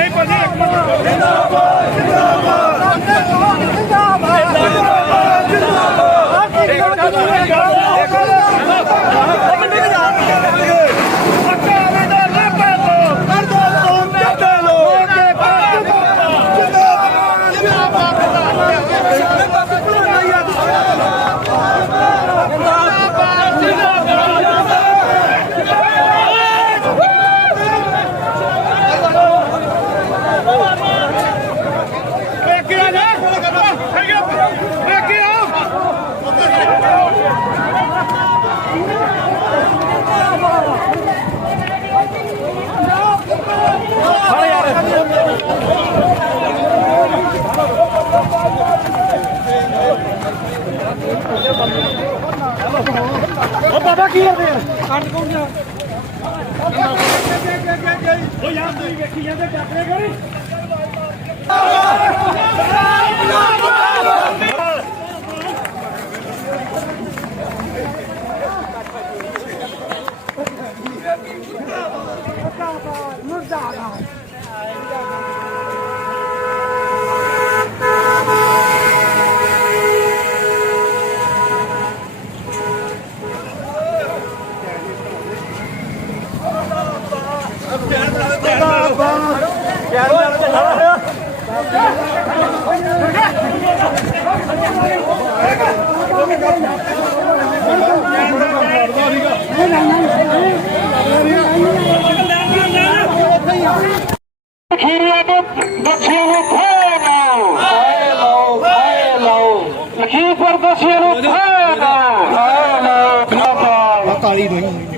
ਨਹੀਂ ਭਾਜੀ ਬਾਬਾ ਕੀ ਕਰਦੇ ਆ ਕੱਟ ਕੌਣ ਜਾ ਉਹ ਯਾਰ ਤੁਸੀਂ ਵੇਖੀ ਜਾਂਦੇ ਚੱਕਰੇ ਕਰੀ ਤੋਂ ਬੱਚਿਆਂ ਨੂੰ ਫਾਇ ਲਾਓ ਫਾਇ ਲਾਓ ਫਾਇ ਲਾਓ ਲਖੀਪੁਰ ਬੱਚਿਆਂ ਨੂੰ ਫਾਇ ਲਾਓ ਫਾਇ ਲਾਓ ਜਿੰਦਾਬਾਦ ਕਾਲੀ ਨਹੀਂ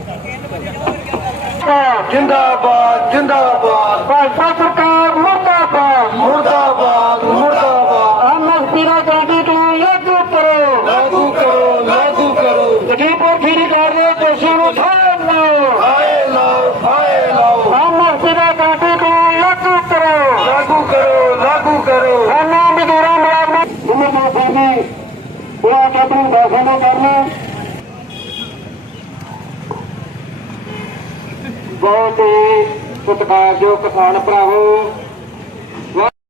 ਜਿੰਦਾਬਾਦ ਜਿੰਦਾਬਾਦ ਭਾਜਪਾ ਸਰਕਾਰ ਮੁਰਦਾਬਾਦ ਮੁਰਦਾਬਾਦ ਮੁਰਦਾਬਾਦ ਐਮਐਸਪੀ ਦਾ ਗਾਂਧੀ ਤੋਂ ਲਾਗੂ ਕਰੋ ਲਾਗੂ ਕਰੋ ਲਾਗੂ ਕਰੋ ਲਖੀਪੁਰ ਖੀਰੀ ਕਾਰਵਾਈ ਦੋਸ਼ੀ ਨੂੰ ਫਾਇ ਲਾਓ ਫਾਇ ਲਾਓ ਫਾਇ ਲਾਓ ਐਮਐਸਪੀ ਦਾ ਗਾਂਧੀ ਤੋਂ ਲਾਗੂ ਕਰੋ ਲਾਗੂ ਕਰੋ ਲਾਗੂ ਕਰੋ ਇਹਨਾਂ ਮਜ਼ਦੂਰਾਂ ਮੁਲਾਜ਼ਮਾਂ ਜਿੰਨੇ ਮਾਫੀ ਦੀ ਉਹ ਆ ਕੇ ਆਪਣੀ ਫੈਸਲਾ ਕਰਨਾ। ਬਹੁਤ ਹੀ ਸਤਿਕਾਰਯੋਗ ਕਿਸਾਨ ਭਰਾਵੋ।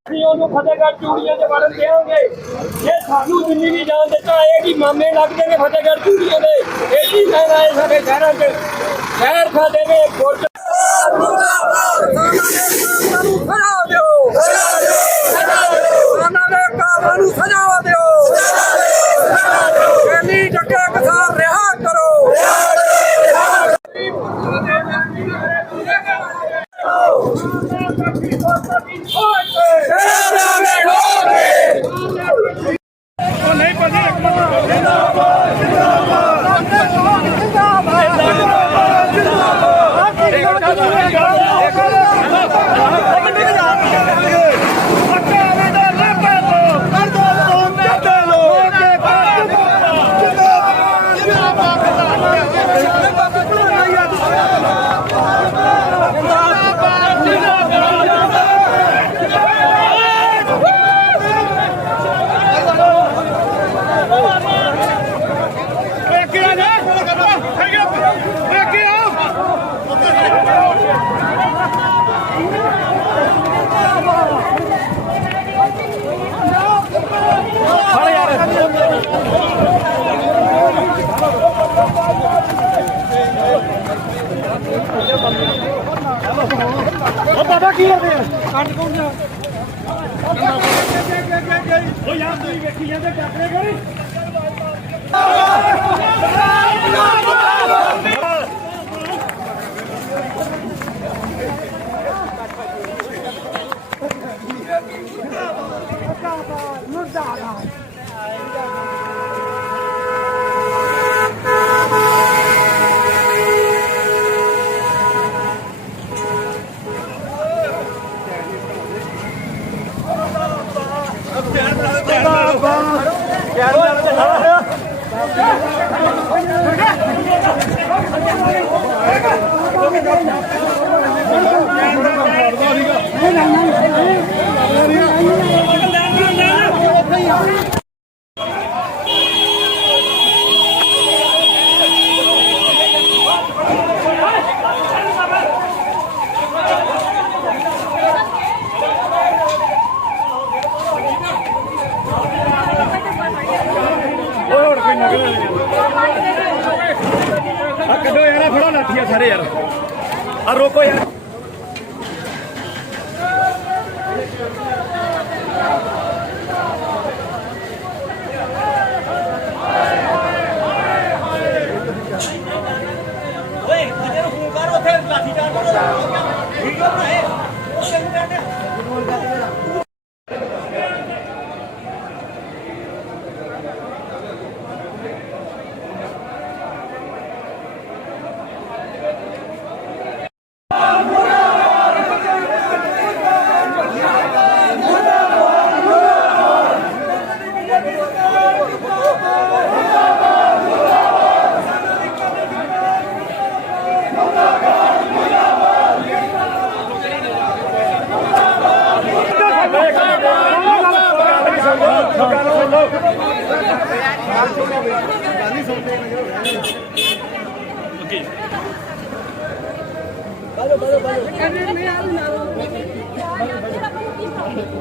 ਅਸੀਂ ਉਹਨੂੰ ਫਤਿਹਗੜ੍ਹ ਚੂੜੀਆਂ ਤੇ ਵੜਨ ਦੇਵਾਂਗੇ ਜੇ ਸਾਨੂੰ ਦਿੱਲੀ ਵੀ ਜਾਣ ਦਿੱਤਾ ਇਹ ਕਿ ਮਾਮੇ ਲੱਗਦੇ ਨੇ ਫਤਿਹਗੜ੍ਹ ਚੂੜੀਆਂ ਦੇ। ਇਹ ਵੀ ਕਹਿਣਾ ਹੈ ਸਾਡੇ ਸ਼ਹਿਰਾਂ 'ਚ? ਸ਼ਹਿਰ ਸਾਡੇ ਦੇ ਹਟ ਕੌਣ ਜਾ ਓ ਯਾਰ ਤੁਸੀਂ ਵੇਖੀ ਜਾਂਦੇ ਟੱਕਰੇ ਗਏ ਜਿੰਦਾਬਾਦ ਲਾਠੀ ਚਾਰ ਵੀਡੀਓ ਬਣਾਏ ਉਹ ਕਿਉਂ ਕਰਦੇ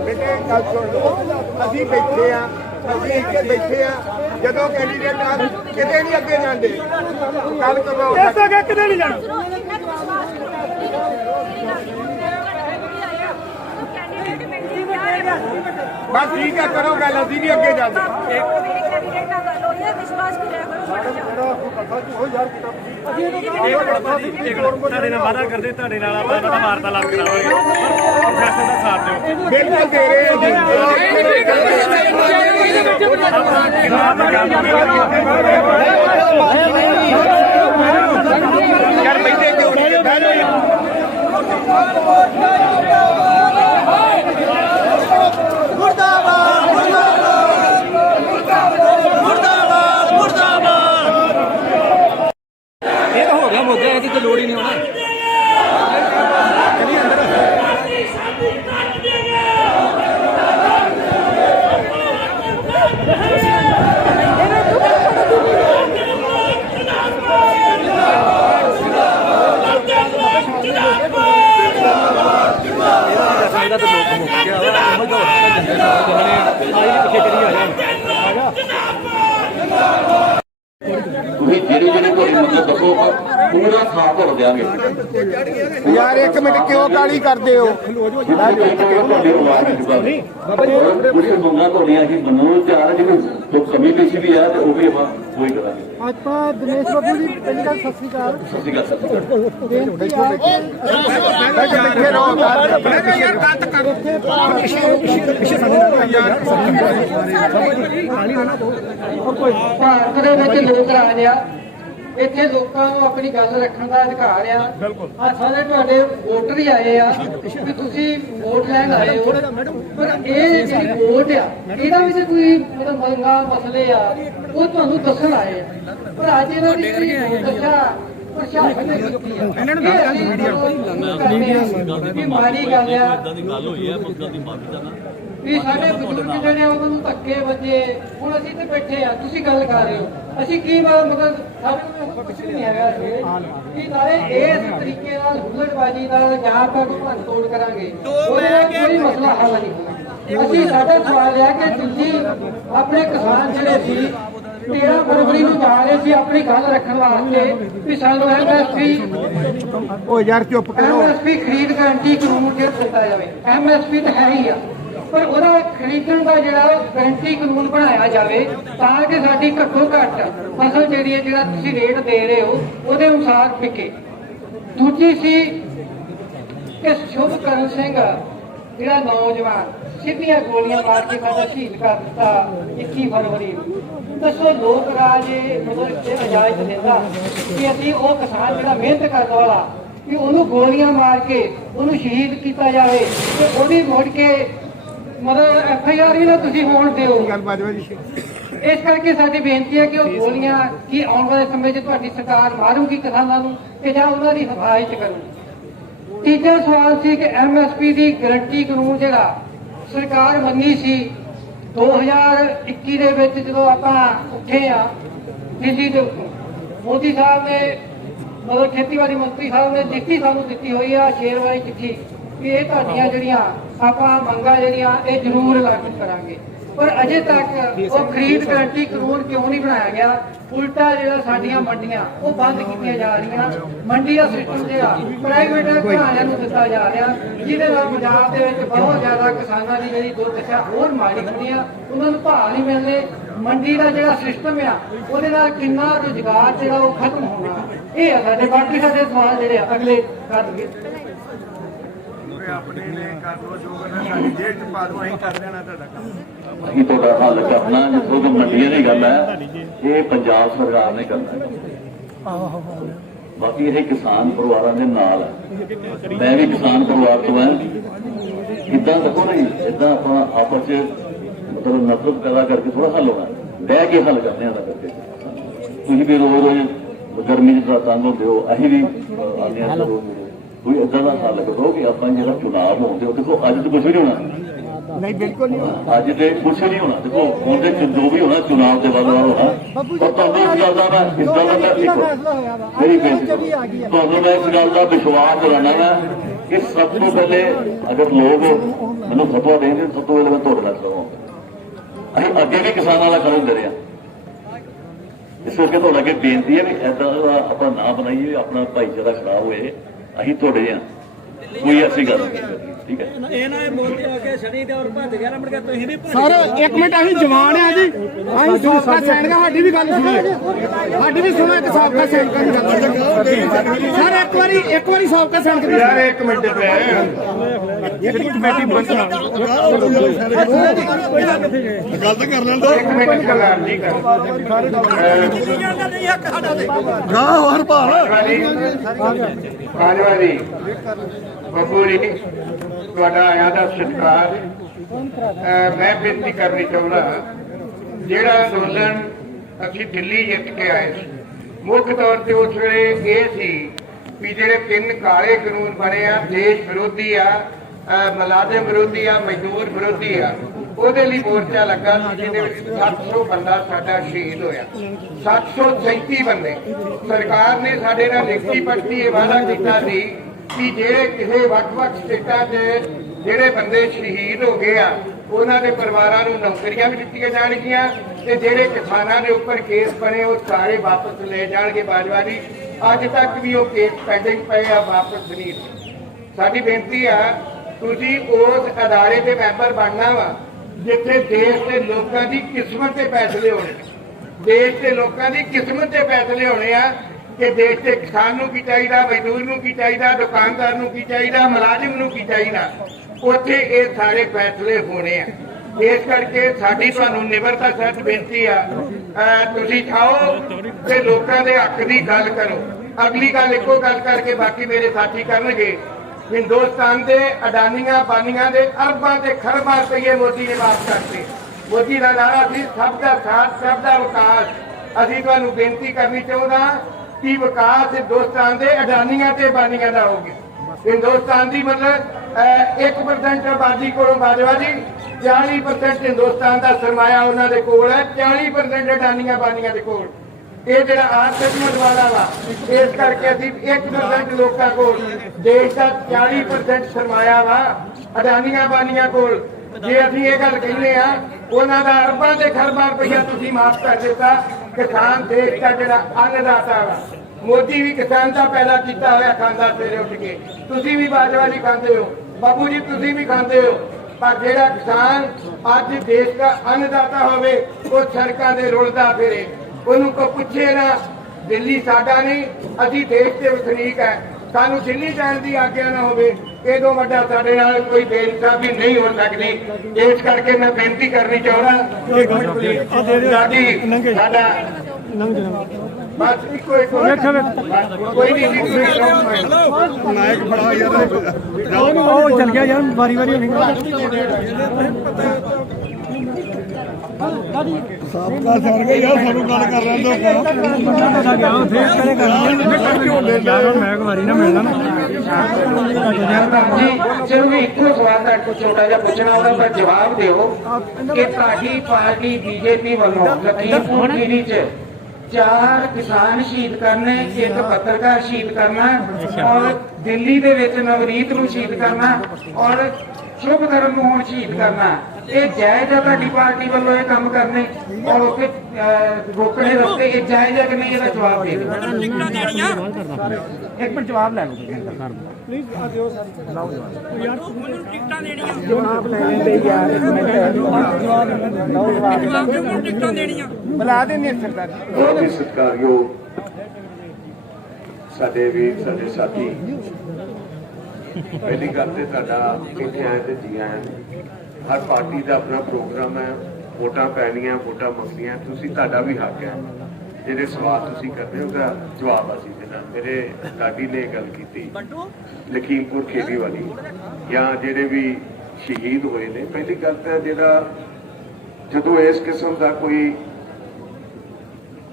ਬੇਟੇ ਗੱਲ ਸੁਣ ਲਓ ਅਸੀਂ ਬੈਠੇ ਆ, ਅਸੀਂ ਇੱਥੇ ਬੈਠੇ ਆ, ਜਦੋਂ ਕੈਂਡੀਡੇਟ ਆ, ਕਿਤੇ ਨਹੀਂ ਅੱਗੇ ਜਾਂਦੇ। ਗੱਲ ਕਰਵਾਓ ਕਿਤੇ ਨਹੀਂ ਜਾਣਾ। ਬਸ ਠੀਕ ਆ ਕਰੋ ਗੱਲ ਅਸੀਂ ਨਹੀਂ ਅੱਗੇ ਜਾਂਦੇ ਵਿਸ਼ਵਾਸ ਕਰਿਆ ਕਰੋ ਤੁਹਾਡੇ ਨਾਲ ਵਾਅਦਾ ਕਰਦੇ ਤੁਹਾਡੇ ਨਾਲ ਆਪਾਂ ਇਹਨਾਂ ਦਾ ਵਾਰਤਾਲਾਪ ਕਰਾਵਾਂਗੇ ਪਰ ਪ੍ਰਸ਼ਾਸਨ ਦਾ ਸਾਥ ਦਿਓ ਬਿਲਕੁਲ ਦੇ ਰਹੇ ਹੋ ਜੀ ਯਾਰ ਬੈਠੇ ਕਿਉਂ ਨਹੀਂ ਬਹਿ ਜਾਓ ਯਾਰ। ਇਹ ਤਾਂ ਹੋ ਗਿਆ ਮੁੱਦਾ ਇਹਦੀ ਤੇ ਲੋੜ ਹੀ ਨਹੀਂ ਹੋਣਾ ਇਹਦਾ ਤਾਂ ਲੋਕ ਮੁੱਕ ਗਿਆ ਵਾ ਉਹ ਦੌੜ ਜੰਦੇ ਨਾਲ ਚੱਲਣੇ ਆਈ ਪਿੱਛੇ ਕਰੀ ਆ ਜਾ ਤੁਸੀਂ ਜਿਹੜੇ ਜਿਹੜੇ ਤੁਹਾਡੀ ਮਦਦ ਦੱਸੋ ਪੂਰਾ ਸਾਥ ਹੋ ਦਿਆਂਗੇ ਯਾਰ ਇੱਕ ਮਿੰਟ ਕਿਉਂ ਕਾਲੀ ਕਰਦੇ ਹੋ ਤੁਹਾਡੀ ਆਵਾਜ਼ ਨਹੀਂ ਚੁਕਾਉਂਦੇ ਜਿਹੜੀ ਮੰਗਾਂ ਤੁਹਾਡੀਆਂ ਅਸੀਂ ਮਨੋਂ ਚਾਰ ਜਿਹੜੇ ਜੋ ਕਮੀ ਪੇਸ਼ੀ ਵੀ ਆ ਤੇ ਉਹ ਵੀ ਆਪਾਂ ਕੋਈ ਕਰਾਂਗੇ ਆਪਾਂ ਦਿਨੇਸ਼ ਬਾਬੂ ਜੀ ਪਹਿਲੀ ਗੱਲ ਸਤਿ ਸ੍ਰੀ ਅਕਾਲ ਸਤਿ ਸ਼੍ਰੀ ਅਕਾਲ ਸਤਿ ਸ਼੍ਰੀ ਅਕਾਲ ਬੇਨਤੀ ਕਿ ਬੈਠੇ ਰਹੋ ਗਲਤ ਕਰ ਭਾਰਤ ਦੇ ਵਿੱਚ ਲੋਕ ਰਾਜ ਆ ਇੱਥੇ ਲੋਕਾਂ ਨੂੰ ਆਪਣੀ ਗੱਲ ਰੱਖਣ ਦਾ ਅਧਿਕਾਰ ਆ ਆ ਸਾਰੇ ਤੁਹਾਡੇ ਵੋਟਰ ਹੀ ਆਏ ਆ ਕਿ ਤੁਸੀਂ ਵੋਟ ਲੈਣ ਆਏ ਹੋ ਪਰ ਇਹ ਜਿਹੜੀ ਵੋਟ ਆ ਇਹਦਾ ਵਿੱਚ ਕੋਈ ਮਤਲਬ ਮੰਗਾ ਮਸਲੇ ਆ ਉਹ ਤੁਹਾਨੂੰ ਦੱਸਣ ਆਏ ਆ ਪਰ ਅੱਜ ਇਹਨਾਂ ਦੀ ਜਿਹੜੀ ਦੱਸਿਆ ਪ੍ਰਸ਼ਾਸਨ ਨੇ ਕੀਤੀ ਆ ਇਹਨਾਂ ਨੂੰ ਦੱਸਿਆ ਮੀਡੀਆ ਮੀਡੀਆ ਮਾਰੀ ਗੱਲ ਆ ਇਦਾਂ ਦੀ ਗੱਲ ਹੋਈ ਆ ਮੁੱਦਾ ਦੀ ਮਾਫੀ ਦਾ ਵੀ ਸਾਡੇ ਬਜ਼ੁਰਗ ਜਿਹੜੇ ਆ ਉਹਨਾਂ ਨੂੰ ਧੱਕੇ ਵੱਜੇ। ਹੁਣ ਅਸੀਂ ਤੇ ਬੈਠੇ ਆ ਤੁਸੀਂ ਗੱਲ ਕਰ ਰਹੇ ਹੋ। ਅਸੀਂ ਕੀ ਮਤਲਬ ਸਾਡੇ ਕੋਲ ਕੁਝ ਨਹੀਂ ਹੈਗਾ ਇਹ ਨਾਲੇ ਇਸ ਤਰੀਕੇ ਨਾਲ ਹੁੱਲੜਬਾਜੀ ਨਾਲ ਜਾਂ ਤਾਂ ਭੰਨ ਤੋੜ ਕਰਾਂਗੇ। ਉਹਦੇ ਨਾਲ ਕੋਈ ਮਸਲਾ ਹੱਲ ਨਹੀਂ ਹੋਣਾ। ਅਸੀਂ ਸਾਡਾ ਸਵਾਲ ਹੈ ਕਿ ਤੁਸੀਂ ਆਪਣੇ ਕਿਸਾਨ ਜਿਹੜੇ ਸੀ 13 ਫਰਵਰੀ ਨੂੰ ਜਾ ਰਹੇ ਸੀ ਆਪਣੀ ਗੱਲ ਰੱਖਣ ਵਾਸਤੇ ਵੀ ਸਾਨੂੰ ਐਮਐਸਪੀ ਓ ਯਾਰ ਚੁੱਪ ਕਰੋ। ਐਮਐਸਪੀ ਖਰੀਦ ਗਾਰੰਟੀ ਕਾਨੂੰਨ ਜਿਹੜਾ ਦਿੱਤਾ ਜਾਵੇ। ਐਮਐਸਪੀ ਤਾਂ ਹੈ ਹੀ ਆ। ਪਰ ਉਹਦਾ ਖਰੀਦਣ ਦਾ ਜਿਹੜਾ ਗਾਰੰਟੀ ਕਾਨੂੰਨ ਬਣਾਇਆ ਜਾਵੇ, ਤਾਂ ਕਿ ਸਾਡੀ ਘੱਟੋ ਘੱਟ ਫਸਲ ਜਿਹੜੀ ਹੈ, ਜਿਹੜਾ ਤੁਸੀਂ ਰੇਟ ਦੇ ਰਹੇ ਹੋ, ਉਹਦੇ ਅਨੁਸਾਰ ਵਿਕੇ। ਦੂਜੀ ਸੀ ਕਿ ਸ਼ੁਭਕਰਨ ਸਿੰਘ, ਜਿਹੜਾ ਨੌਜਵਾਨ, ਸਿੱਧੀਆਂ ਗੋਲੀਆਂ ਮਾਰ ਕੇ ਸਾਡਾ ਸ਼ਹੀਦ ਕਰ ਦਿੱਤਾ 21 ਫਰਵਰੀ ਨੂੰ। ਦੱਸੋ, ਲੋਕ ਰਾਜ ਮਤਲਬ ਇਹ ਇਜਾਜ਼ਤ ਦਿੰਦਾ ਕਿ ਅਸੀਂ ਉਹ ਕਿਸਾਨ ਜਿਹੜਾ ਮਿਹਨਤ ਕਰਨ ਵਾਲਾ, ਕਿ ਉਹਨੂੰ ਗੋਲੀਆਂ ਮਾਰ ਕੇ ਉਹਨੂੰ ਸ਼ਹੀਦ ਕੀਤਾ ਜਾਵੇ ਤੇ ਉਹਦੀ ਮੁੜ ਕੇ ਮਤਲਬ ਐਫ ਆਈ ਆਰ ਹੀ ਨਾ ਤੁਸੀਂ ਹੋਣ ਦਿਓ। ਗੱਲ ਬਾਜਵਾ ਜੀ। ਇਸ ਕਰਕੇ ਸਾਡੀ ਬੇਨਤੀ ਹੈ ਕਿ ਉਹ ਗੋਲੀਆਂ ਕੀ ਆਉਣ ਵਾਲੇ ਸਮੇਂ 'ਚ ਤੁਹਾਡੀ ਸਰਕਾਰ ਮਾਰੂਗੀ ਕਿਸਾਨਾਂ ਨੂੰ ਕਿ ਜਾਂ ਉਹਨਾਂ ਦੀ ਹਿਫਾਜ਼ਤ ਕਰੂਗੀ ਤੀਜਾ ਸਵਾਲ ਸੀ ਕਿ ਐਮਐਸਪੀ ਦੀ ਗਾਰੰਟੀ ਕਾਨੂੰਨ ਜਿਹੜਾ ਸਰਕਾਰ ਮੰਨੀ ਸੀ 2021 ਦੇ ਵਿੱਚ ਜਦੋਂ ਆਪਾਂ ਉੱਠੇ ਆ ਦਿੱਲੀ ਦੇ ਉੱਤੋਂ ਮੋਦੀ ਸਾਹਿਬ ਨੇ ਮਤਲਬ ਖੇਤੀਬਾੜੀ ਮੰਤਰੀ ਸਾਹਿਬ ਨੇ ਚਿੱਠੀ ਸਾਨੂੰ ਦਿੱਤੀ ਹੋਈ ਆ ਸ਼ੇਰ ਵਾਲੀ ਚਿੱਠੀ ਕਿ ਇਹ ਤੁਹਾਡੀਆਂ ਜਿਹੜੀਆਂ ਆਪਾਂ ਮੰਗਾਂ ਜਿਹੜੀਆਂ, ਇਹ ਜ਼ਰੂਰ ਲਾਗੂ ਕਰਾਂਗੇ। ਪਰ ਅਜੇ ਤੱਕ ਉਹ ਖਰੀਦ ਗਰੰਟੀ ਕਾਨੂੰਨ ਕਿਉਂ ਨਹੀਂ ਬਣਾਇਆ ਗਿਆ? ਉਲਟਾ ਜਿਹੜਾ ਸਾਡੀਆਂ ਮੰਡੀਆਂ, ਉਹ ਬੰਦ ਕੀਤੀਆਂ ਜਾ ਰਹੀਆਂ। ਮੰਡੀ ਸਿਸਟਮ ਜਿਹੜਾ ਪ੍ਰਾਈਵੇਟ ਘਰਾਣਿਆਂ ਨੂੰ ਦਿੱਤਾ ਜਾ ਰਿਹਾ। ਜਿਹਦੇ ਨਾਲ ਪੰਜਾਬ ਦੇ ਵਿੱਚ ਬਹੁਤ ਜ਼ਿਆਦਾ ਕਿਸਾਨਾਂ ਦੀ ਜਿਹੜੀ ਦੁਰਦਸ਼ਾ ਹੋਰ ਮਾੜੀ ਹੁੰਦੀ ਆ, ਉਹਨਾਂ ਨੂੰ ਭਾਅ ਨਹੀਂ ਮਿਲਦੇ। ਮੰਡੀ ਦਾ ਜਿਹੜਾ ਸਿਸਟਮ ਆ, ਉਹਦੇ ਨਾਲ ਕਿੰਨਾ ਰੁਜ਼ਗਾਰ ਜਿਹੜਾ ਉਹ ਖਤਮ ਹੋਣਾ। ਇਹ ਆ ਸਾਡੇ, ਬਾਕੀ ਸਾਡੇ ਸਵਾਲ ਜਿਹੜੇ ਆ, ਅਗਲੇ ਕਰ ਦਈਏ ਆਪਣੇ ਨੇ, ਕਰ ਲੋ ਜੋ ਕਰਨਾ ਸਾਡੀ ਜੇਬ ਚ ਪਾ ਦੋ ਅਸੀਂ ਕਰ ਦੇਣਾ ਤੁਹਾਡਾ ਕੰਮ। ਅਸੀਂ ਤੁਹਾਡਾ ਹੱਲ ਕਰਨਾ ਜਿੱਥੋਂ ਕਿ ਮੰਡੀਆਂ ਦੀ ਗੱਲ ਹੈ, ਇਹ ਪੰਜਾਬ ਸਰਕਾਰ ਨੇ ਕਰਨਾ ਹੈ। ਬਾਕੀ ਇਹ ਕਿਸਾਨ ਪਰਿਵਾਰਾਂ ਦੇ ਨਾਲ ਹੈ। ਮੈਂ ਵੀ ਕਿਸਾਨ ਪਰਿਵਾਰ ਤੋਂ ਹਾਂ। ਇਦਾਂ ਦੇਖੋ ਨਹੀਂ ਇਦਾਂ ਆਪਾਂ ਆਪਸ ਚ ਮਤਲਬ ਨਫ਼ਰਤ ਪੈਦਾ ਕਰਕੇ ਥੋੜਾ ਹੱਲ ਹੋਣਾ ਬਹਿ ਕੇ ਹੱਲ ਕਰਦੇ ਹਾਂ ਕਰਕੇ। ਤੁਸੀਂ ਵੀ ਰੋਜ਼ ਰੋਜ਼ ਗਰਮੀ ਚ ਤੰਗ ਹੁੰਦੇ ਹੋ, ਅਸੀਂ ਵੀ ਆਉਂਦੇ ਹਾਂ ਕੋਈ ਇਦਾਂ ਦਾ ਹੱਲ ਕਰੋ ਕਿ ਆਪਾਂ ਜਿਹੜਾ ਚੁਣਾਵ ਹੋਉਂਦੇ ਹੋ ਦੇਖੋ ਅੱਜ ਤਾਂ ਕੁਝ ਵੀ ਨਹੀਂ ਹੋਣਾ। ਨਹੀਂ ਬਿਲਕੁਲ ਨਹੀਂ ਅੱਜ ਤੇ ਕੁਛ ਨਹੀਂ ਹੋਣਾ। ਦੇਖੋ ਉਹਦੇ ਚ ਜੋ ਵੀ ਹੋਣਾ ਚੁਣਾਵ ਦੇ ਬਾਅਦ ਹੋਣਾ। ਪਰ ਤੁਹਾਨੂੰ ਇਸ ਗੱਲ ਦਾ ਮੈਂ ਇਸ ਗੱਲ ਦਾ ਮੇਰੀ ਬੇਨਤੀ। ਤੁਹਾਨੂੰ ਮੈਂ ਇਸ ਗੱਲ ਦਾ ਵਿਸ਼ਵਾਸ ਦਿਲਾਣਾ ਮੈਂ ਕਿ ਸਭ ਤੋਂ ਪਹਿਲੇ ਅਗਰ ਲੋਕ ਮੈਨੂੰ ਫਤਵਾ ਦੇਣਗੇ ਸਭ ਤੋਂ ਪਹਿਲੇ ਮੈਂ ਤੁਹਾਡੇ ਨਾਲ ਕਰਾਂਗਾ ਅਸੀਂ ਅੱਗੇ ਵੀ ਕਿਸਾਨਾਂ ਦਾ ਕਰਨ ਦੇ ਰਹੇ ਹਾਂ। ਇਸ ਕਰਕੇ ਤੁਹਾਡੇ ਅੱਗੇ ਬੇਨਤੀ ਹੈ ਵੀ ਐਦਾਂ ਦਾ ਆਪਾਂ ਨਾ ਬਣਾਈਏ ਆਪਣਾ ਭਾਈਚਾਰਾ ਖਰਾਬ ਹੋਏ। ਅਸੀਂ ਤੁਹਾਡੇ ਆ। ਕੋਈ ਐਸੀ ਗੱਲ ਨਹੀਂ ਠੀਕ ਹੈ? ਇਹ ਨਾ ਇਹ ਬੋਲਦੇ ਆ ਕੇ ਸ਼ਨੀ ਤੇ ਔਰ ਭੱਜ ਗਿਆ ਨਾ ਮੁੜ ਕੇ ਤੁਸੀਂ ਵੀ ਭੱਜ ਸਰ ਇੱਕ ਮਿੰਟ ਅਸੀਂ ਜਵਾਨ ਆ ਜੀ। ਅਸੀਂ ਸਾਬਕਾ ਸੈਨਿਕ ਸਾਡੀ ਵੀ ਗੱਲ ਸੁਣੀਏ ਸਾਡੀ ਵੀ ਸੁਣੋ ਇੱਕ ਸਾਬਕਾ ਸੈਨਿਕ ਦੀ ਗੱਲ ਸਰ ਇੱਕ ਵਾਰੀ ਇੱਕ ਵਾਰੀ ਸਾਬਕਾ ਸੈਨਿਕ ਦੀ ਯਾਰ ਇੱਕ ਮਿੰਟ ਪੈ ਇੱਕ ਕਮੇਟੀ ਬੰਦਨਾ ਗੱਲ ਤਾਂ ਕਰ ਲੈਣ ਇੱਕ ਮਿੰਟ ਕਲਾਰ ਜੀ ਕਰ ਗਾਹ ਹਰ ਭਾਲ ਕਾਜਵਾਰੀ ਬੱਬੂ ਜੀ ਤੁਹਾਡਾ ਆਇਆ ਦਾ ਸਤਿਕਾਰ। ਮੈਂ ਬੇਨਤੀ ਕਰਨੀ ਚਾਹੁੰਦਾ ਜਿਹੜਾ ਅੰਦੋਲਨ ਅਸੀਂ ਦਿੱਲੀ ਜਿੱਤ ਕੇ ਆਏ ਸੀ ਮੁੱਖ ਤੌਰ ਤੇ ਉਸ ਵੇਲੇ ਇਹ ਸੀ ਵੀ ਜਿਹੜੇ ਤਿੰਨ ਕਾਲੇ ਕਾਨੂੰਨ ਬਣੇ ਆ ਦੇਸ਼ ਵਿਰੋਧੀ ਆ ਮੁਲਾਜ਼ਮ ਵਿਰੋਧੀ ਆ, ਮਜ਼ਦੂਰ ਵਿਰੋਧੀ ਆ, ਉਹਦੇ ਲਈ ਮੋਰਚਾ ਲੱਗਾ ਸੀ, ਜਿਹਦੇ ਵਿੱਚ 700 ਬੰਦਾ ਸਾਡਾ ਸ਼ਹੀਦ ਹੋਇਆ। 737 ਬੰਦੇ। ਸਰਕਾਰ ਨੇ ਸਾਡੇ ਨਾਲ ਲਿਖਤੀ ਪੱਟੀ ਇਹ ਵਾਅਦਾ ਕੀਤਾ ਸੀ ਕਿ ਜਿਹੜੇ ਕਿਸੇ ਵੱਖ-ਵੱਖ ਸਟੇਟਾਂ 'ਚ ਜਿਹੜੇ ਬੰਦੇ ਸ਼ਹੀਦ ਹੋ ਗਏ ਆ, ਉਹਨਾਂ ਦੇ ਪਰਿਵਾਰਾਂ ਨੂੰ ਨੌਕਰੀਆਂ ਵੀ ਦਿੱਤੀਆਂ ਜਾਣਗੀਆਂ ਤੇ ਜਿਹੜੇ ਕਿਸਾਨਾਂ ਦੇ ਉੱਪਰ ਕੇਸ ਬਣੇ, ਉਹ ਸਾਰੇ ਵਾਪਸ ਲੈ ਜਾਣਗੇ ਬਾਜਵਾ ਜੀ ਅੱਜ ਤੱਕ ਵੀ ਉਹ ਕੇਸ ਪੈਂਡਿੰਗ ਪਏ ਆ, ਵਾਪਸ ਨਹੀਂ। ਸਾਡੀ ਬੇਨਤੀ ਆ ਤੁਸੀਂ ਉਸ ਅਦਾਰੇ ਦੇ ਮੈਂਬਰ ਬਣਨਾ ਵਾ, ਜਿੱਥੇ ਦੇਸ਼ ਦੇ ਲੋਕਾਂ ਦੀ ਕਿਸਮਤ ਤੇ ਫੈਸਲੇ ਹੋਣੇ ਦੇਸ਼ ਦੇ ਲੋਕਾਂ ਦੀ ਕਿਸਮਤ ਤੇ ਫੈਸਲੇ ਹੋਣੇ ਆ ਕਿ ਦੇਸ਼ ਦੇ ਕਿਸਾਨ ਨੂੰ ਕੀ ਚਾਹੀਦਾ, ਮਜ਼ਦੂਰ ਨੂੰ ਕੀ ਚਾਹੀਦਾ, ਦੁਕਾਨਦਾਰ ਨੂੰ ਕੀ ਚਾਹੀਦਾ, ਮੁਲਾਜ਼ਮ ਨੂੰ ਕੀ ਚਾਹੀਦਾ, ਉੱਥੇ ਇਹ ਸਾਰੇ ਫੈਸਲੇ ਹੋਣੇ ਆ। ਇਸ ਕਰਕੇ ਸਾਡੀ ਤੁਹਾਨੂੰ ਨਿਮਰਤਾ ਸਹਿਤ ਬੇਨਤੀ ਆ ਤੁਸੀਂ ਜਾਓ ਤੇ ਲੋਕਾਂ ਦੇ ਹੱਕ ਦੀ ਗੱਲ ਕਰੋ। ਅਗਲੀ ਗੱਲ ਇੱਕੋ ਗੱਲ ਕਰਕੇ ਬਾਕੀ ਮੇਰੇ ਸਾਥੀ ਕਰਨਗੇ। ਹਿੰਦੁਸਤਾਨ ਦੇ ਅਡਾਨੀਆਂ ਬਾਨੀਆਂ ਦੇ ਅਰਬਾਂ ਤੇ ਖਰਬਾਂ ਰੁਪਏ ਮੋਦੀ ਨੇ ਮਾਫ ਕਰਤੇ। ਮੋਦੀ ਦਾ ਨਾਰਾ ਸੀ ਸਭ ਦਾ ਸਾਥ ਸਭ ਦਾ ਵਿਕਾਸ। ਅਸੀਂ ਤੁਹਾਨੂੰ ਬੇਨਤੀ ਕਰਨੀ ਚਾਹੁੰਦਾ ਕਿ ਵਿਕਾਸ ਹਿੰਦੁਸਤਾਨ ਦੇ ਅਡਾਨੀਆਂ ਤੇ ਬਾਨੀਆਂ ਦਾ ਹੋ ਗਿਆ। ਹਿੰਦੁਸਤਾਨ ਦੀ ਮਤਲਬ ਅਹ, 1% ਆਬਾਦੀ ਕੋਲੋਂ ਬਾਜਵਾ ਜੀ 40% ਹਿੰਦੁਸਤਾਨ ਦਾ ਸਰਮਾਇਆ ਉਹਨਾਂ ਦੇ ਕੋਲ ਹੈ 40% ਅਡਾਨੀਆਂ ਬਾਨੀਆਂ ਦੇ ਕੋਲ। ਇਹ ਜਿਹੜਾ ਆਰਥਿਕ ਮਦਵਾਲਾ ਵਾ, ਇਸ ਕਰਕੇ ਅਸੀਂ 1% ਲੋਕਾਂ ਕੋਲ, ਦੇਸ਼ ਦਾ 40% ਸਰਮਾਇਆ ਵਾ, ਅਡਾਨੀਆਂ ਬਾਨੀਆਂ ਕੋਲ। ਜੇ ਅਸੀਂ ਇਹ ਗੱਲ ਕਹਿੰਦੇ ਆ, ਉਹਨਾਂ ਦਾ ਅਰਬਾਂ ਦੇ ਖਰਬਾਂ ਰੁਪਈਆ ਤੁਸੀਂ ਮਾਫ ਕਰ ਦਿੱਤਾ, ਕਿਸਾਨ ਦੇਸ਼ ਦਾ ਜਿਹੜਾ ਅੰਨਦਾਤਾ ਵਾ। ਮੋਦੀ ਵੀ ਕਿਸਾਨ ਦਾ ਪੈਦਾ ਕੀਤਾ ਹੋਇਆ ਖਾਂਦਾ ਸਵੇਰੇ ਉੱਠ ਕੇ। ਤੁਸੀਂ ਵੀ ਬਾਜਵਾ ਜੀ ਖਾਂਦੇ ਹੋ ਬਾਬੂ ਜੀ ਤੁਸੀਂ ਵੀ ਖਾਂਦੇ ਹੋ। ਪਰ ਜਿਹੜਾ ਕਿਸਾਨ ਅੱਜ ਦੇਸ਼ ਦਾ ਅੰਨਦਾਤਾ ਹੋਵੇ, ਉਹ ਸੜਕਾਂ ਦੇ ਰੁਲਦਾ ਫਿਰੇ। ਉਹਨੂੰ ਕੋ ਪੁੱਛੇ ਨਾ ਦਿੱਲੀ ਸਾਡਾ ਨਹੀਂ ਅਸੀਂ ਦੇਸ਼ ਦੇ ਵਸਨੀਕ ਹੈ ਸਾਨੂੰ ਦਿੱਲੀ ਜਾਣ ਦੀ ਆਗਿਆ ਨਾ ਹੋਵੇ ਇਹਦੋਂ ਵੱਡਾ ਸਾਡੇ ਨਾਲ ਕੋਈ ਬੇਇਨਸਾਫੀ ਨਹੀਂ ਹੋ ਸਕਦੀ। ਇਸ ਕਰਕੇ ਮੈਂ ਬੇਨਤੀ ਕਰਨੀ ਚਾਹੁੰਦਾ ਸਾਡੀ ਸਾਡਾ ਬਸ ਇੱਕੋ ਇੱਕ ਕੋਈ ਨਹੀਂ ਨਾਇਕ ਬੜਾ ਯਾਰ। ਉਹ ਚੱਲ ਗਿਆ ਯਾਰ ਵਾਰੀ ਵਾਰੀ ਨਹੀਂ ਸਾਬਕਾ ਸਰ ਗਿਆ ਯਾਰ ਸਾਨੂੰ ਗੱਲ ਕਰ ਲੈਣ ਦੋ ਬੰਦਾ ਗਿਆ ਉੱਥੇ ਕਰੇ ਕਰਨੀ ਯਾਰ ਮੈਂ ਇੱਕ ਵਾਰੀ ਨਾ ਮਿਲਣਾ ਜੀ ਸਿਰਫ ਇੱਕੋ ਸਵਾਲ ਦਾ ਕੋ ਛੋਟਾ ਜਿਹਾ ਪੁੱਛਣਾ ਉਹਦਾ ਪਰ ਜਵਾਬ ਦਿਓ ਕਿ ਤੁਹਾਡੀ ਪਾਰਟੀ ਬੀਜੇਪੀ ਵੱਲੋਂ ਲਖੀਮਪੁਰ ਖੀਰੀ ਚ ਚਾਰ ਕਿਸਾਨ ਸ਼ਹੀਦ ਕਰਨੇ ਇੱਕ ਪੱਤਰਕਾਰ ਸ਼ਹੀਦ ਕਰਨਾ ਔਰ ਦਿੱਲੀ ਦੇ ਵਿੱਚ ਨਵਰੀਤ ਨੂੰ ਸ਼ਹੀਦ ਕਰਨਾ ਔਰ ਸ਼ੁਭ ਧਰਮ ਨੂੰ ਹੁਣ ਸ਼ਹੀਦ ਕਰਨਾ ਇਹ ਜਾਇਜ਼ ਆ ਤੁਹਾਡੀ ਪਾਰਟੀ ਵੱਲੋਂ ਇਹ ਕੰਮ ਕਰਨੇ ਔਰ ਉੱਥੇ ਰੋਕਣੇ ਰਸਤੇ ਇਹ ਜਾਇਜ਼ ਹੈ ਕਿ ਨਹੀਂ ਇਹਦਾ ਜਵਾਬ ਦੇ ਦਿਓ। ਇੱਕ ਮਿੰਟ ਜਵਾਬ ਲੈ ਲਓ ਤੁਸੀਂ ਉਹਨੂੰ ਟਿਕਟਾਂ ਦੇਣੀਆਂ। ਜਵਾਬ ਲੈ ਲੈਂਦੇ ਯਾਰ ਜਵਾਬ ਦਿਓ ਉਹਨੂੰ ਟਿਕਟਾਂ ਦੇਣੀਆਂ। ਬੁਲਾ ਦੇਣੇ ਸਰਦਾਰ ਬਹੁਤ ਹੀ ਸਤਿਕਾਰਯੋਗ ਸਾਡੇ ਵੀਰ ਸਾਡੇ ਸਾਥੀ। ਪਹਿਲੀ ਗੱਲ ਤੇ ਤੁਹਾਡਾ ਇੱਥੇ ਆਏ ਤੇ ਜੀ ਆਇਆਂ ਨੂੰ। ਹਰ ਪਾਰਟੀ ਦਾ ਆਪਣਾ ਪ੍ਰੋਗਰਾਮ ਹੈ, ਵੋਟਾਂ ਪੈਣੀਆਂ, ਵੋਟਾਂ ਮੰਗਣੀਆਂ, ਤੁਸੀਂ ਤੁਹਾਡਾ ਵੀ ਹੱਕ ਹੈ। ਜਿਹੜੇ ਸਵਾਲ ਤੁਸੀਂ ਕਰਦੇ ਹੋ, ਉਹਦਾ ਜਵਾਬ ਅਸੀਂ ਦੇਣਾ। ਮੇਰੇ ਦਾਦੀ ਨੇ ਗੱਲ ਕੀਤੀ, ਲਖੀਮਪੁਰ ਖੇੜੀ ਵਾਲੀ ਜਾਂ ਜਿਹੜੇ ਵੀ ਸ਼ਹੀਦ ਹੋਏ ਨੇ। ਪਹਿਲੀ ਗੱਲ ਤਾਂ ਜਿਹੜਾ ਜਦੋਂ ਇਸ ਕਿਸਮ ਦਾ ਕੋਈ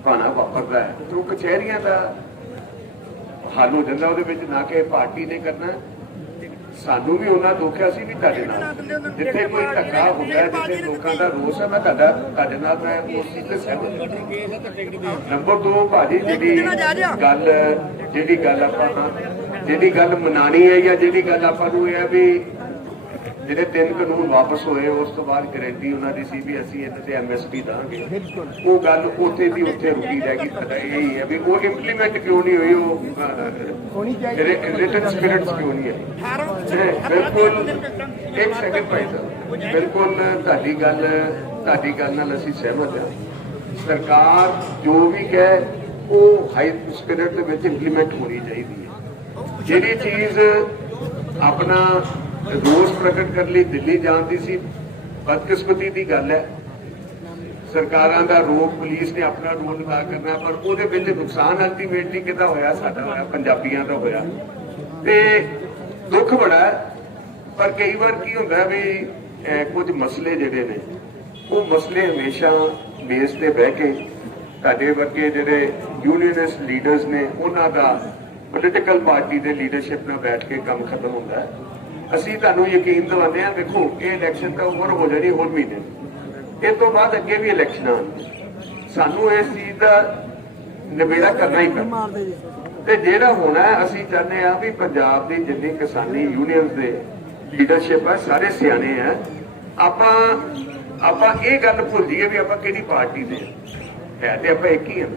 ਭਾਣਾ ਵਾਪਰਦਾ ਹੈ, ਤਾਂ ਉਹ ਕਚਹਿਰੀਆਂ ਦਾ ਹੱਲ ਹੋ ਜਾਂਦਾ, ਉਹਦੇ ਵਿੱਚ ਨਾ ਕਿ ਪਾਰਟੀ ਨੇ ਕਰਨਾ। ਸਾਨੂੰ ਵੀ ਉਹਨਾਂ ਦੁੱਖ ਹੈ ਵੀ ਤੁਹਾਡੇ ਨਾਲ। ਜਿੱਥੇ ਕੋਈ ਧੱਕਾ ਹੁੰਦਾ ਜਿੱਥੇ ਲੋਕਾਂ ਦਾ ਰੋਸ ਹੈ, ਮੈਂ ਤੁਹਾਡਾ, ਤੁਹਾਡੇ ਨਾਲ ਮੈਂ ਉਸ ਚੀਜ਼ ਤੇ ਸਹਿਮਤ ਨੰਬਰ 2 ਭਾਜੀ, ਜਿਹੜੀ ਗੱਲ ਜਿਹੜੀ ਗੱਲ ਆਪਾਂ ਜਿਹੜੀ ਗੱਲ ਮਨਾਣੀ ਹੈ ਜਾਂ ਜਿਹੜੀ ਗੱਲ ਆਪਾਂ ਨੂੰ ਇਹ ਹੈ ਵੀ ਜਿਹੜੇ ਤਿੰਨ ਕਾਨੂੰਨ ਵਾਪਸ ਹੋਏ ਉਸ ਤੋਂ ਬਾਅਦ ਗਾਰੰਟੀ ਉਹਨਾਂ ਦੀ ਸੀ ਵੀ ਅਸੀਂ ਇਹਦੇ ਤੇ ਐਮਐਸਪੀ ਦਾਂਗੇ। ਉਹ ਗੱਲ ਉੱਥੇ ਦੀ ਉੱਥੇ ਰੁਕੀ ਰਹਿ ਗਈ ਸਾਡਾ ਇਹ ਹੀ ਹੈ ਵੀ ਉਹ ਇੰਪਲੀਮੈਂਟ ਕਿਉਂ ਨਹੀਂ ਹੋਈ ਉਹ ਹੋਣੀ ਚਾਹੀਦੀ ਰਿਟਨ ਸਪਿਰਿਟਸ ਕਿਉਂ ਨਹੀਂ ਹੈ? ਇਹ ਬਿਲਕੁਲ ਇੱਕ ਸੈਕਿੰਡ ਭਾਈ ਸਾਹਿਬ ਬਿਲਕੁਲ ਤੁਹਾਡੀ ਗੱਲ ਤੁਹਾਡੀ ਗੱਲ ਨਾਲ ਅਸੀਂ ਸਹਿਮਤ ਹਾਂ। ਸਰਕਾਰ ਜੋ ਵੀ ਕਹੇ ਉਹ ਹਾਈ ਸਪਿਰਿਟ ਦੇ ਵਿੱਚ ਇੰਪਲੀਮੈਂਟ ਹੋਣੀ ਚਾਹੀਦੀ ਹੈ। ਜਿਹੜੀ ਚੀਜ਼ ਆਪਣਾ ਰੋਸ ਪ੍ਰਗਟ ਕਰਨ ਲਈ ਦਿੱਲੀ ਜਾਣ ਦੀ ਸੀ ਬਦਕਿਸਮਤੀ ਦੀ ਗੱਲ ਹੈ। ਸਰਕਾਰਾਂ ਦਾ ਰੋਕ ਪੁਲਿਸ ਨੇ ਆਪਣਾ ਰੋਲ ਅਦਾ ਕਰਨਾ ਪਰ ਉਹਦੇ ਵਿੱਚ ਨੁਕਸਾਨ ਅਲਟੀਮੇਟਲੀ ਕਿਹਦਾ ਹੋਇਆ? ਸਾਡਾ ਹੋਇਆ ਪੰਜਾਬੀਆਂ ਦਾ ਹੋਇਆ। ਤੇ ਦੁੱਖ ਬੜਾ ਪਰ ਕਈ ਵਾਰ ਕੀ ਹੁੰਦਾ ਵੀ ਅਹ, ਕੁਝ ਮਸਲੇ ਜਿਹੜੇ ਨੇ ਉਹ ਮਸਲੇ ਹਮੇਸ਼ਾ ਬੇਸ ਤੇ ਬਹਿ ਕੇ ਤੁਹਾਡੇ ਵਰਗੇ ਜਿਹੜੇ ਯੂਨੀਅਨਿਸਟ ਲੀਡਰਸ ਨੇ ਉਹਨਾਂ ਦਾ ਪੋਲੀਟੀਕਲ ਪਾਰਟੀ ਦੇ ਲੀਡਰਸ਼ਿਪ ਨਾਲ ਬੈਠ ਕੇ ਕੰਮ ਖਤਮ ਹੁੰਦਾ ਹੈ। ਅਸੀਂ ਤੁਹਾਨੂੰ ਯਕੀਨ ਦਿਵਾਉਂਦੇ ਹਾਂ, ਵੇਖੋ, ਇਹ ਇਲੈਕਸ਼ਨ ਤਾਂ ਓਵਰ ਹੋ ਜਾਣੀ ਹੋਰ ਮਹੀਨੇ ਇਹ ਤੋਂ ਬਾਅਦ ਅੱਗੇ ਵੀ ਇਲੈਕਸ਼ਨਾਂ ਸਾਨੂੰ ਇਸ ਚੀਜ਼ ਦਾ ਨਿਬੇੜਾ ਕਰਨਾ ਹੀ ਪੈਣਾ। ਤੇ ਜਿਹੜਾ ਹੋਣਾ, ਅਸੀਂ ਚਾਹੁੰਦੇ ਆ ਵੀ ਪੰਜਾਬ ਦੀ ਜਿੰਨੀ ਕਿਸਾਨੀ ਯੂਨੀਅਨਸ ਦੇ ਲੀਡਰਸ਼ਿਪ ਹੈ ਸਾਰੇ ਸਿਆਣੇ ਆ, ਆਪਾਂ ਆਪਾਂ ਇਹ ਗੱਲ ਭੁੱਲ ਜਾਈਏ ਵੀ ਆਪਾਂ ਕਿਹੜੀ ਪਾਰਟੀ ਦੇ ਹੈ ਤੇ ਆਪਾਂ ਇੱਕ ਹੀ ਹਾਂ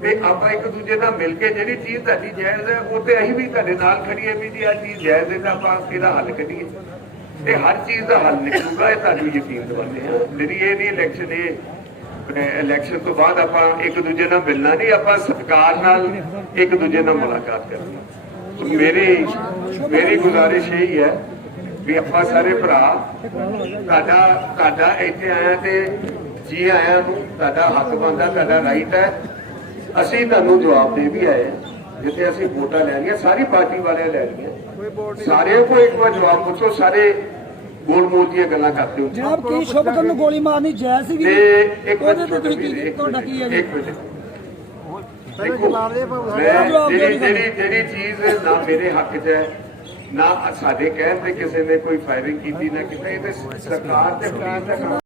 ਤੇ ਆਪਾਂ ਇੱਕ ਦੂਜੇ ਨਾਲ ਮਿਲ ਕੇ ਜਿਹੜੀ ਚੀਜ਼ ਤੁਹਾਡੀ ਜਾਇਜ਼ ਹੈ, ਉਹ ਤੇ ਅਸੀਂ ਵੀ ਤੁਹਾਡੇ ਨਾਲ ਖੜੀਏ ਵੀ ਜੀ ਆ ਚੀਜ਼ ਜਾਇਜ਼ ਹੈ ਤਾਂ ਆਪਾਂ ਇਹਦਾ ਹੱਲ ਕੱਢੀਏ। ਤੇ ਹਰ ਚੀਜ਼ ਦਾ ਹੱਲ ਨਿਕਲੂਗਾ, ਇਹ ਤੁਹਾਨੂੰ ਯਕੀਨ ਦਿਵਾਉਂਦੇ ਹਾਂ। ਮੇਰੀ ਇਹ ਨਹੀਂ ਇਲੈਕਸ਼ਨ ਇਹ ਇਲੈਕਸ਼ਨ ਤੋਂ ਬਾਅਦ ਆਪਾਂ ਇੱਕ ਦੂਜੇ ਨਾਲ ਮਿਲਣਾ ਨਹੀਂ, ਆਪਾਂ ਸਤਿਕਾਰ ਨਾਲ ਇੱਕ ਦੂਜੇ ਨਾਲ ਮੁਲਾਕਾਤ ਕਰਨੀ। ਮੇਰੀ ਮੇਰੀ ਗੁਜ਼ਾਰਿਸ਼ ਇਹ ਹੈ ਵੀ ਆਪਾਂ ਸਾਰੇ ਭਰਾ, ਤੁਹਾਡਾ ਤੁਹਾਡਾ ਇੱਥੇ ਆਇਆ ਤੇ ਜੀ ਆਇਆ ਨੂੰ ਤੁਹਾਡਾ ਹੱਕ ਬਣਦਾ, ਤੁਹਾਡਾ ਰਾਈਟ ਹੈ। ਅਸੀਂ ਤੁਹਾਨੂੰ ਜਵਾਬ ਦੇ ਵੀ ਆਏ ਹਾਂ। ਜਿੱਥੇ ਅਸੀਂ ਵੋਟਾਂ ਲੈਣੀਆਂ ਸਾਰੀ ਪਾਰਟੀ ਵਾਲਿਆਂ ਲੈਣੀਆਂ ਸਾਰਿਆਂ ਕੋਲ ਇੱਕ ਵਾਰ ਜਵਾਬ ਪੁੱਛੋ ਸਾਰੇ ਗੋਲ-ਮੋਲ ਦੀਆਂ ਗੱਲਾਂ ਕਰਦੇ ਹੋ। ਜਨਾਬ ਕੀ ਸ਼ੁਭਕਰ ਨੂੰ ਗੋਲੀ ਮਾਰਨੀ ਜਾਇਜ਼ ਸੀਗੀ? ਤੇ ਇੱਕ ਉਹਦੇ ਤੇ ਤੁਸੀਂ ਕੀ ਤੁਹਾਡਾ ਕੀ ਹੈ ਜੀ? ਇੱਕ ਮਿੰਟ। ਦੇਖੋ ਜਿਹੜੀ ਜਿਹੜੀ ਜਿਹੜੀ ਚੀਜ਼ ਨਾ ਮੇਰੇ ਹੱਕ 'ਚ ਹੈ ਨਾ ਸਾਡੇ ਕਹਿਣ ਤੇ ਕਿਸੇ ਨੇ ਕੋਈ ਫਾਇਰਿੰਗ ਕੀਤੀ ਨਾ ਕੀਤਾ ਇਹ ਤੇ ਸਰਕਾਰ ਤੇ ਪੁਲਿਸ ਦਾ ਕੰਮ